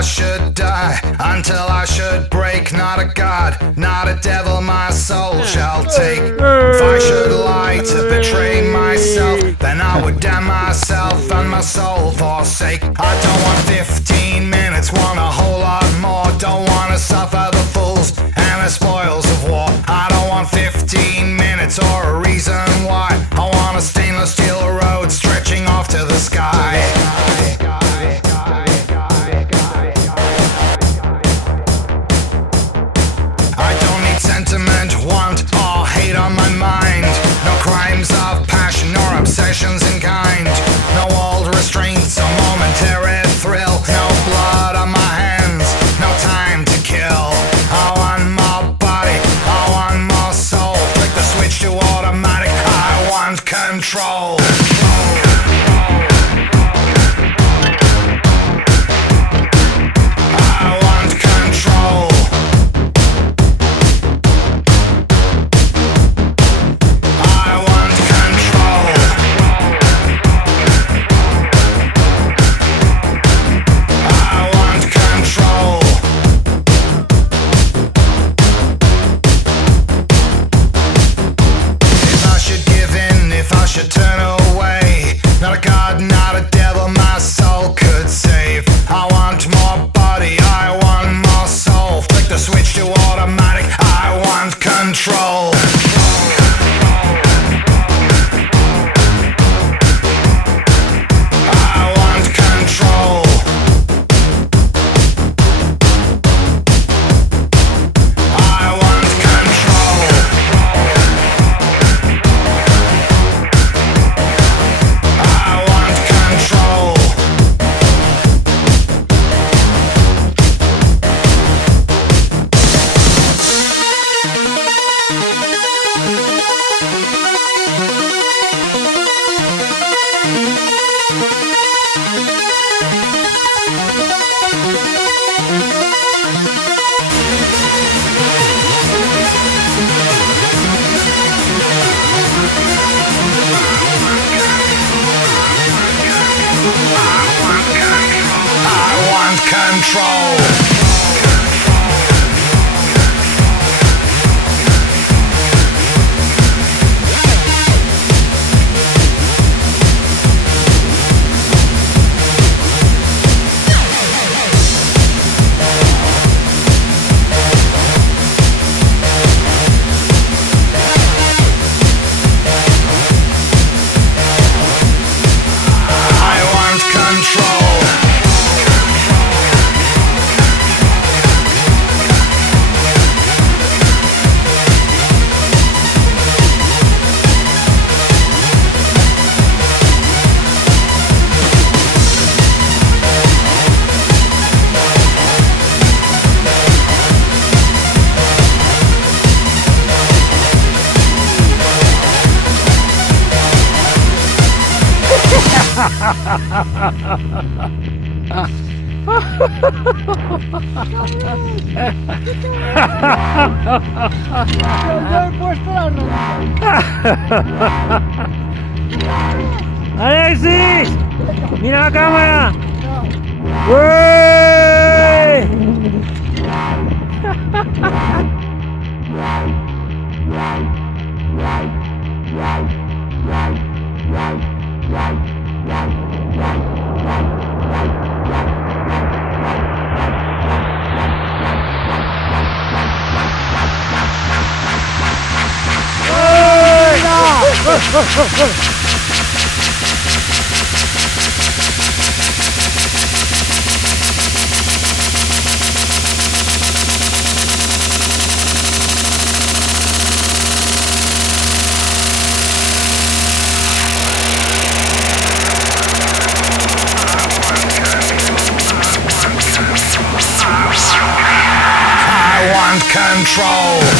I should die, until I should break. Not a god, not a devil my soul shall take. If I should lie to betray myself, then I would damn myself and my soul forsake. I don't want 15 minutes, want a whole lot more. Don't wanna suffer the fools and the spoils of war. I don't want 15 minutes or a reason why. I want a stainless steel road stretching off to the sky. I don't need sentiment, want or hate on my mind. No crimes of passion nor obsessions in kind. No old restraints or momentary thrill. No blood on my hands, no time to kill. I want more body, I want more soul. Click the switch to automatic, I want control. Should turn away. Not a god, not a devil my soul could save. I want more body, I want more soul. Flick the switch to automatic, I want control. I want control. I want control. Control. I want control. ¡Alexis! ¡Mira la cámara! ¡Uey! I want control.